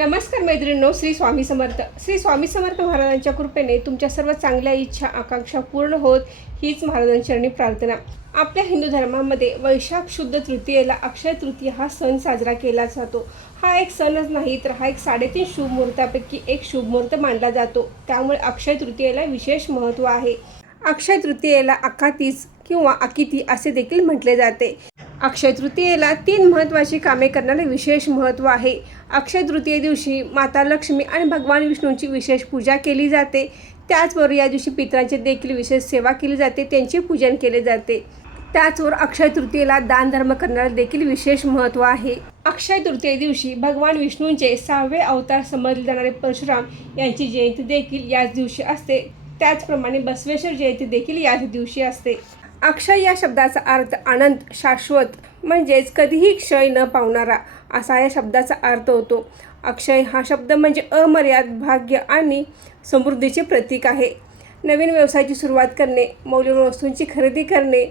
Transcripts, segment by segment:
नमस्कार मैत्रिणींनो, श्री स्वामी समर्थ. श्री स्वामी समर्थ महाराजांच्या कृपेने तुमच्या सर्व चांगल्या इच्छा आकांक्षा पूर्ण होत हीच महाराजांचरणी प्रार्थना. आपल्या हिंदू धर्मामध्ये वैशाख शुद्ध तृतीयेला अक्षय तृतीया हा सण साजरा केला जातो. हा एक सणच नाही तर हा एक 3.5 शुभ मुहूर्तापैकी एक शुभ मुहूर्त मानला जातो. त्यामुळे अक्षय तृतीयेला विशेष महत्त्व आहे. अक्षय तृतीयेला अकातीज किंवा अकिती असे देखील म्हटले जाते. अक्षय तृतीयेला 3 महत्त्वाची कामे करण्याला विशेष महत्त्व आहे. अक्षय तृतीये दिवशी माता लक्ष्मी आणि भगवान विष्णूंची विशेष पूजा केली जाते. त्याचबरोबर या दिवशी पितरांची देखील विशेष सेवा केली जाते, त्यांचे पूजन केले जाते. त्याचबरोबर अक्षय तृतीयेला दान धर्म करण्याला देखील विशेष महत्त्व आहे. अक्षय तृतीये दिवशी भगवान विष्णूंचे 6वे अवतार समजले जाणारे परशुराम यांची जयंती देखील याच दिवशी असते. त्याचप्रमाणे बसवेश्वर जयंती देखील याच दिवशी असते. अक्षय या शब्दाचा अर्थ अनंत, शाश्वत म्हणजेच कधीही क्षय न पावणारा असा या शब्दाचा अर्थ होतो. अक्षय हा शब्द म्हणजे अमर्याद भाग्य आणि समृद्धीचे प्रतीक आहे. नवीन व्यवसायाची सुरुवात करणे, मौल्यवान वस्तूंची खरेदी करणे,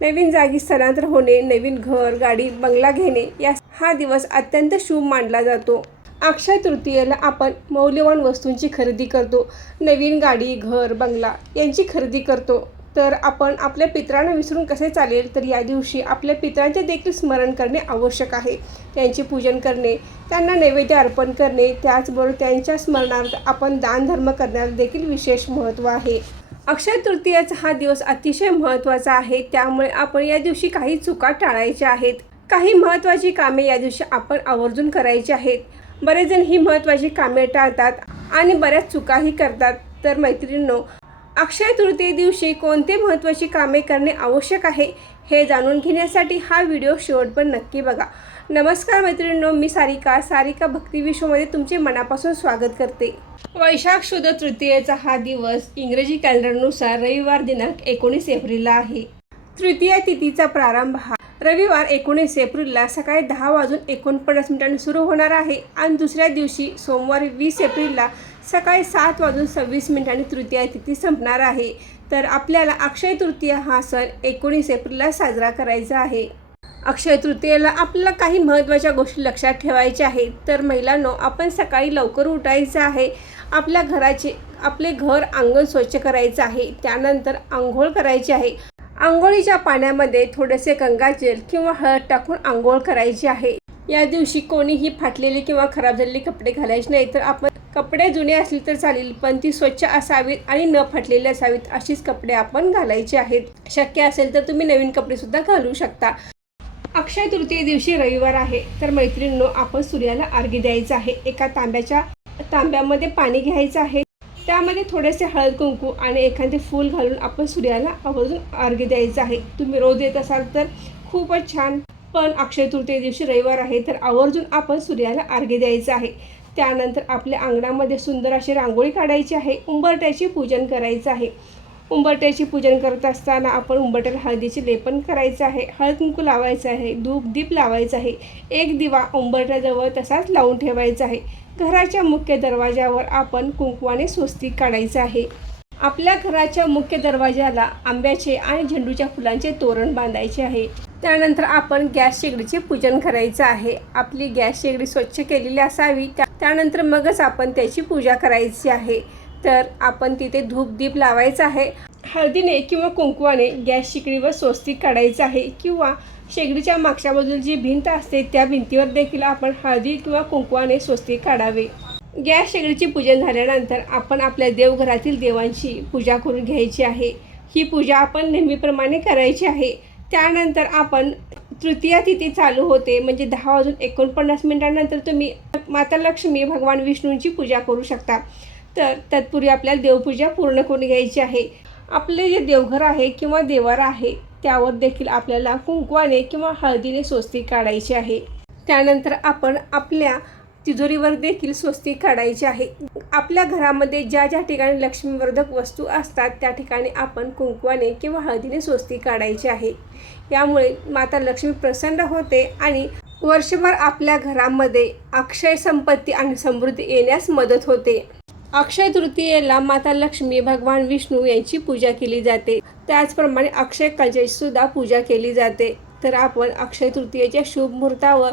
नवीन जागी स्थलांतर होणे, नवीन घर, गाडी, बंगला घेणे हा दिवस अत्यंत शुभ मानला जातो. अक्षय तृतीयेला आपण मौल्यवान वस्तूंची खरेदी करतो, नवीन गाडी, घर, बंगला यांची खरेदी करतो. तर आपण आपल्या पितरांना विसरून कसे चालेल, तर या दिवशी आपल्या पितरांचे देखील स्मरण करणे आवश्यक आहे. त्यांचे पूजन करणे, त्यांना नैवेद्य अर्पण करणे, त्याचबरोबर त्यांच्या स्मरणार्थ आपण दान धर्म करण्याला देखील विशेष महत्त्व आहे. अक्षय तृतीयेचा हा दिवस अतिशय महत्त्वाचा आहे. त्यामुळे आपण या दिवशी काही चुका टाळायच्या आहेत. काही महत्त्वाची कामे या दिवशी आपण आवर्जून करायची आहेत. बरेच जण ही महत्त्वाची कामे टाळतात आणि बऱ्याच चुकाही करतात. तर मैत्रिणींनो, अक्षय तृतीये दिवशी कोणते महत्त्वाची कामे करणे आवश्यक आहे हे जाणून घेण्यासाठी हा व्हिडिओ शेवटपर्यंत नक्की बघा. नमस्कार मैत्रिणींनो, मी सारिका भक्ती विश्वमध्ये तुमचे मनापासून स्वागत करते. वैशाख शुद्ध तृतीयेचा हा दिवस इंग्रजी कॅलेंडरनुसार रविवार दिनांक 19 एप्रिलला आहे. तृतीया तिथीचा प्रारंभ हा रविवार 19 एप्रिलला सकाळी 10:49 सुरू होणार आहे आणि दुसऱ्या दिवशी सोमवारी 20 एप्रिलला सकाळी 7:26 तृतीया तिथी संपणार आहे. तर आपल्याला अक्षय तृतीया हा सण 19 एप्रिलला साजरा करायचा आहे. अक्षय तृतीयेला आपल्याला काही महत्त्वाच्या गोष्टी लक्षात ठेवायच्या आहेत. तर महिलांनो, आपण सकाळी लवकर उठायचं आहे. आपले घर अंगण स्वच्छ करायचं आहे. त्यानंतर आंघोळ करायची आहे. आंघोळीच्या पाण्यामध्ये थोडेसे गंगाजल किंवा हळद टाकून आंघोळ करायची आहे. या दिवशी कोणीही फाटलेले किंवा खराब झालेले कपडे घालायचे नाही. तर आपण कपडे जुने असले तर चालेल, पण ती स्वच्छ असावीत आणि न फाटलेले असावीत अशीच कपडे आपण घालायचे आहेत. शक्य असेल तर तुम्ही नवीन कपडे सुद्धा घालू शकता. अक्षय तृतीये दिवशी रविवार आहे. तर मैत्रिणींनो, आपण सूर्याला अर्घ्य द्यायचं आहे. एका तांब्यामध्ये पाणी घ्यायचं आहे. त्यामध्ये थोडेसे हळद कुंकू आणि एखादे फूल घालून आपण सूर्याला आवर्जून अर्घ्य द्यायचं आहे. तुम्ही रोज देत असाल तर खूपच छान, पण अक्षय तृतीये दिवशी रविवार आहे तर आवर्जून आपण सूर्याला अर्घ्य द्यायचं आहे. त्यानंतर आपल्या अंगणामध्ये सुंदर अशी रांगोळी काढायची आहे. उंबरठ्याचे पूजन करायचं आहे. उंबरठ्याचे पूजन करत असताना आपण उंबरठ्याला हळदीचे लेपन करायचं आहे. हळद कुंकू लावायचं आहे. धूप दीप लावायचा आहे. एक दिवा उंबरठ्याजवळ तसाच लावून ठेवायचा आहे. घराच्या मुख्य दरवाजावर आपण कुंकवाने स्वस्तिक काढायचं आहे. आपल्या घराच्या मुख्य दरवाजाला आंब्याचे आणि झेंडूच्या फुलांचे तोरण बांधायचे आहे. त्यानंतर आपण गॅस शेगडीचे पूजन करायचं आहे. आपली गॅस शेगडी स्वच्छ केलेली असावी. त्यानंतर मगच आपण त्याची पूजा करायची आहे. तर आपण तिथे धूप दीप लावायचा आहे. हळदीने किंवा कुंकवाने गॅस शेगडीवर स्वस्तिक काढायचं आहे किंवा शेगडीच्या मागच्या बाजूला जी भिंत असते त्या भिंतीवर देखील आपण हळदी किंवा कुंकवाने स्वस्तिक काढावे. गॅस शेगडीचे पूजन झाल्यानंतर आपण आपल्या देवघरातील देवांची पूजा करून घ्यायची आहे. ही पूजा आपण नेहमीप्रमाणे करायची आहे. त्यानंतर आपण तृतीया तिथी चालू होते म्हणजे 10:49 तुम्ही माता लक्ष्मी, भगवान विष्णूंची पूजा करू शकता. तर तत्पूर्वी आपल्याला देवपूजा पूर्ण करून घ्यायची आहे. आपले जे देवघर आहे किंवा देवारा आहे त्यावर देखील आपल्याला कुंकवाने किंवा हळदीने स्वस्तिक काढायचे आहे. त्यानंतर आपण आपल्या तिजोरीवर देखील स्वस्तिक काढायचे आहे. आपल्या घरामध्ये ज्या ठिकाणी लक्ष्मीवर्धक वस्तू असतात त्या ठिकाणी आपण कुंकवाने किंवा हळदीने स्वस्तिक काढायचे आहे. यामुळे माता लक्ष्मी प्रसन्न होते आणि वर्षभर आपल्या घरामध्ये अक्षय संपत्ती आणि समृद्धी येण्यास मदत होते. अक्षय तृतीयेला माता लक्ष्मी, भगवान विष्णू यांची पूजा केली जाते. त्याचप्रमाणे अक्षय कलशाची सुद्धा पूजा केली जाते. तर आपण अक्षय तृतीयेच्या शुभ मुहूर्तावर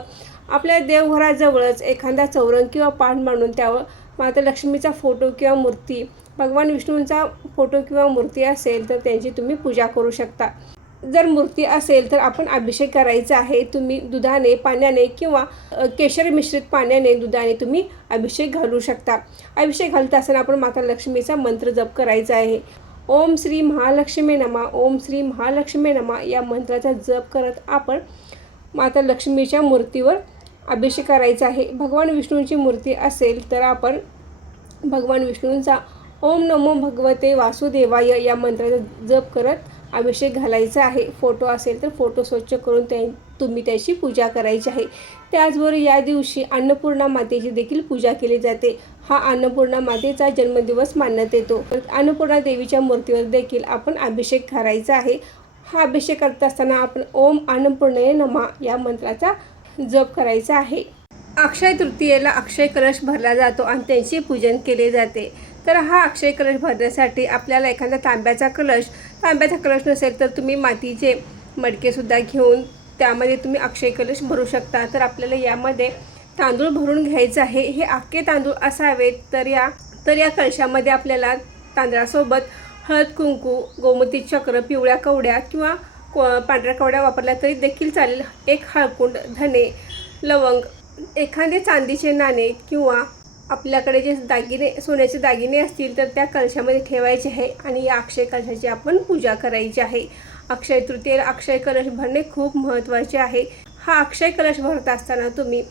आपल्या देवघराजवळच एखादा चौरंग किंवा पाट मांडून त्यावर माता लक्ष्मीचा फोटो किंवा मूर्ती, भगवान विष्णूंचा फोटो किंवा मूर्ती असेल तर त्यांची तुम्ही पूजा करू शकता. जर मूर्ती असेल तर आपण अभिषेक करायचा आहे. तुम्ही दुधाने, पाण्याने किंवा केशर मिश्रित पाण्याने, दुधाने तुम्ही अभिषेक घालू शकता. अभिषेक घालत असताना आपण माता लक्ष्मीचा मंत्र जप करायचा आहे. ओम श्री महालक्ष्मी नमः, ओम श्री महालक्ष्मी नमः या मंत्राचा जप करत आपण माता लक्ष्मीच्या मूर्तीवर अभिषेक करायचा आहे. भगवान विष्णूंची मूर्ती असेल तर आपण भगवान विष्णूंचा ओम नमो भगवते वासुदेवाय या मंत्राचा जप करत अभिषेक घालायचा आहे. फोटो असेल तर फोटो स्वच्छ करून तुम्ही त्याची पूजा करायची आहे. त्याचबरोबर या दिवशी अन्नपूर्णा मातेची देखील पूजा केली जाते. हा अन्नपूर्णा मातेचा जन्मदिवस मानण्यात येतो. अन्नपूर्णा देवीच्या मूर्तीवर देखील आपण अभिषेक करायचा आहे. हा अभिषेक करत असताना आपण ओम अन्नपूर्णाय नमः या मंत्राचा जप करायचा आहे. अक्षय तृतीयेला अक्षय कलश भरला जातो आणि त्यांचे पूजन केले जाते. तर हा अक्षय कलश भरण्यासाठी आपल्याला एखादा तांब्याचा कलश नसेल तर तुम्ही मातीचे मडकेसुद्धा घेऊन त्यामध्ये तुम्ही अक्षय कलश भरू शकता. तर आपल्याला यामध्ये तांदूळ भरून घ्यायचं आहे. हे अख्खे तांदूळ असावेत. तर या कलशामध्ये आपल्याला तांदळासोबत हळद, कुंकू, गोमती चक्र, पिवळ्या कवड्या किंवा पांढऱ्या कवड्या वापरल्या तरी देखील चालेल. एक हळकुंड, धने, लवंग, एखादे चांदीचे नाणे किंवा आपल्याकडे जे दागिने, सोन्याचे दागिने असतील तर त्या कलशामध्ये ठेवायचे आहे आणि या अक्षय कलशाची आपण पूजा करायची आहे. अक्षय तृतीयेला अक्षय कलश भरणे खूप महत्त्वाचे आहे. हा अक्षय कलश भरत असताना तुम्ही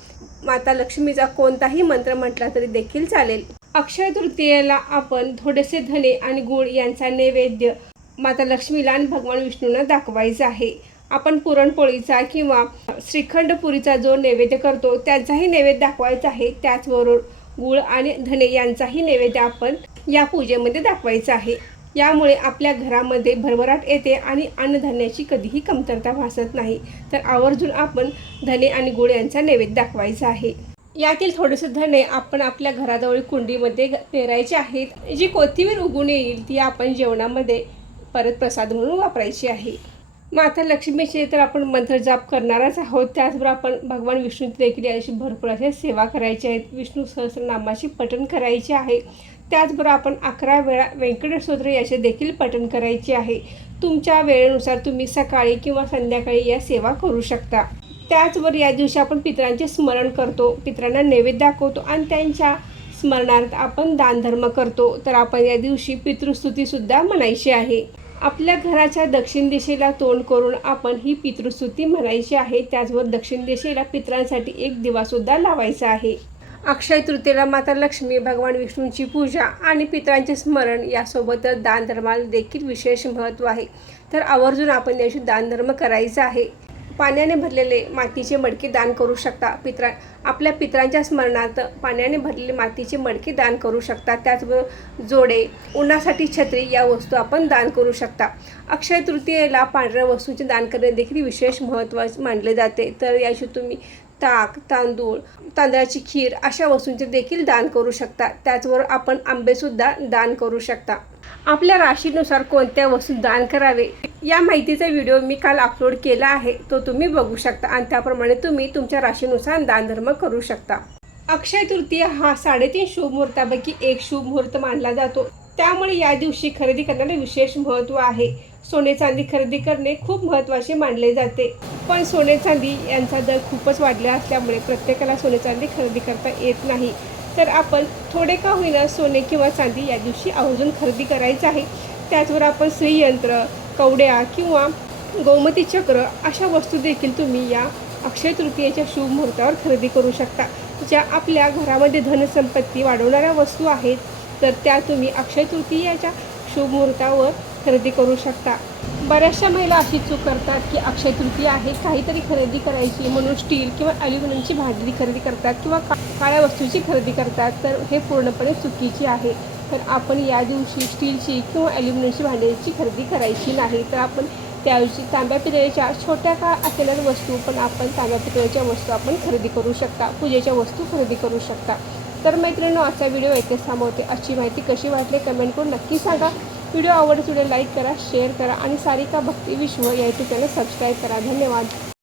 माता लक्ष्मीचा कोणताही मंत्र म्हटला तरी देखील चालेल. अक्षय तृतीयेला आपण थोडेसे धने आणि गूळ यांचा नैवेद्य माता लक्ष्मीला आणि भगवान विष्णूंना दाखवायचा आहे. आपण पुरणपोळीचा किंवा श्रीखंड पुरीचा जो नैवेद्य करतो त्याचाही नैवेद्य दाखवायचा आहे. त्याचबरोबर गूळ आणि धने यांचाही नैवेद्य आपण या पूजेमध्ये दाखवायचा आहे. यामुळे आपल्या घरामध्ये भरभराट येते आणि अन्नधान्याची कधीही कमतरता भासत नाही. तर आवर्जून आपण धने आणि गूळ यांचा नैवेद्य दाखवायचा आहे. यातील थोडेसे धने आपण आपल्या घराजवळ कुंडीमध्ये पेरायचे आहेत. जी कोथिंबीर उगवून येईल ती आपण जेवणामध्ये परत प्रसाद म्हणून वापरायची आहे. माता लक्ष्मीचे तर आपण मंत्र जाप करणारच आहोत. त्याचबरोबर आपण भगवान विष्णूची देखील याची भरपूर असे सेवा करायची आहे. विष्णू सहस्रनामाची पठण करायचे आहे. त्याचबरोबर आपण 11 वेळा व्यंकटेश स्तोत्र याचे देखील पठण करायचे आहे. तुमच्या वेळेनुसार तुम्ही सकाळी किंवा संध्याकाळी या सेवा करू शकता. त्याचबरोबर या दिवशी आपण पितरांचे स्मरण करतो, पितरांना नैवेद्य दाखवतो आणि त्यांच्या स्मरणार्थ आपण दानधर्म करतो. तर आपण या दिवशी पितृस्तुतीसुद्धा म्हणायची आहे. आपल्या घराच्या दक्षिण दिशेला तोंड करून आपण ही पितृस्तुती म्हणायची आहे. त्याचबरोबर दक्षिण दिशेला पितरांसाठी एक दिवासुद्धा लावायचा आहे. अक्षय तृतीयेला माता लक्ष्मी, भगवान विष्णूंची पूजा आणि पितरांचे स्मरण यासोबतच दानधर्माला देखील विशेष महत्त्व आहे. तर आवर्जून आपण याशी दानधर्म करायचा आहे. पाण्याने भरलेले मातीचे मडके दान करू शकता. आपल्या पितरांच्या स्मरणार्थ पाण्याने भरलेले मातीचे मडके दान करू शकता. त्याचबरोबर जोडे, उन्हासाठी छत्री या वस्तू आपण दान करू शकता. अक्षय तृतीयेला पांढऱ्या वस्तूंचे दान करणे देखील विशेष महत्त्व मानले जाते. तर याशी तुम्ही ताक, तांदूळ, तांदळाची खीर अशा वस्तूंचे देखील दान करू शकता. त्याचबरोबर आपण आंबेसुद्धा दान करू शकता. आपल्या राशीनुसार कोणत्या वस्तू दान करावे या माहितीचा व्हिडिओ मी काल अपलोड केला आहे. तो तुम्ही बघू शकता आणि त्याप्रमाणे तुम्ही तुमच्या राशीनुसार दानधर्म करू शकता. अक्षय तृतीया हा 3.5 शुभ मुहूर्तापैकी एक शुभ मुहूर्त मानला जातो. त्यामुळे या दिवशी खरेदी करण्याला विशेष महत्त्व आहे. सोने चांदी खरेदी करणे खूप महत्त्वाचे मानले जाते. पण सोने चांदी यांचा दर खूपच वाढला असल्यामुळे प्रत्येकाला सोने चांदी खरेदी करता येत नाही. तर आपण थोडे का होईना सोने किंवा चांदी या दिवशी आवर्जून खरेदी करायचं आहे. त्याचबरोबर आपण श्रीयंत्र, कवड्या किंवा गोमती चक्र अशा वस्तू देखील तुम्ही या अक्षय तृतीयेच्या शुभ मुहूर्तावर खरेदी करू शकता. ज्या आपल्या घरामध्ये धनसंपत्ती वाढवणाऱ्या वस्तू आहेत तर त्या तुम्ही अक्षय तृतीयेच्या शुभ मुहूर्तावर खरेदी करू शकता. बऱ्याचशा महिला अशी चूक करतात की अक्षय तृतीया आहे काहीतरी खरेदी करायची म्हणून स्टील किंवा ॲल्युमिनियमची भांडी खरेदी करतात किंवा काळ्या वस्तूची खरेदी करतात. तर हे पूर्णपणे चुकीचे आहे. तर आपण या दिवशी स्टीलची किंवा ॲल्युमिनियमची भांड्याची खरेदी करायची नाही. तर आपण त्याऐवजी तांब्या पितळेच्या छोट्या का असलेल्या वस्तू पण आपण तांब्या पितळेच्या वस्तू आपण खरेदी करू शकता. पूजेच्या वस्तू खरेदी करू शकता. तर मैत्रिणींनो, आजचा व्हिडिओ इथेच थांबवते. आजची माहिती कशी वाटली कमेंट करून नक्की सांगा. व्हिडिओ आवडल्यास व्हिडिओ लाईक करा, शेअर करा आणि सारिका भक्ती विश्व या यूट्यूब चॅनल सबस्क्राईब करा. धन्यवाद.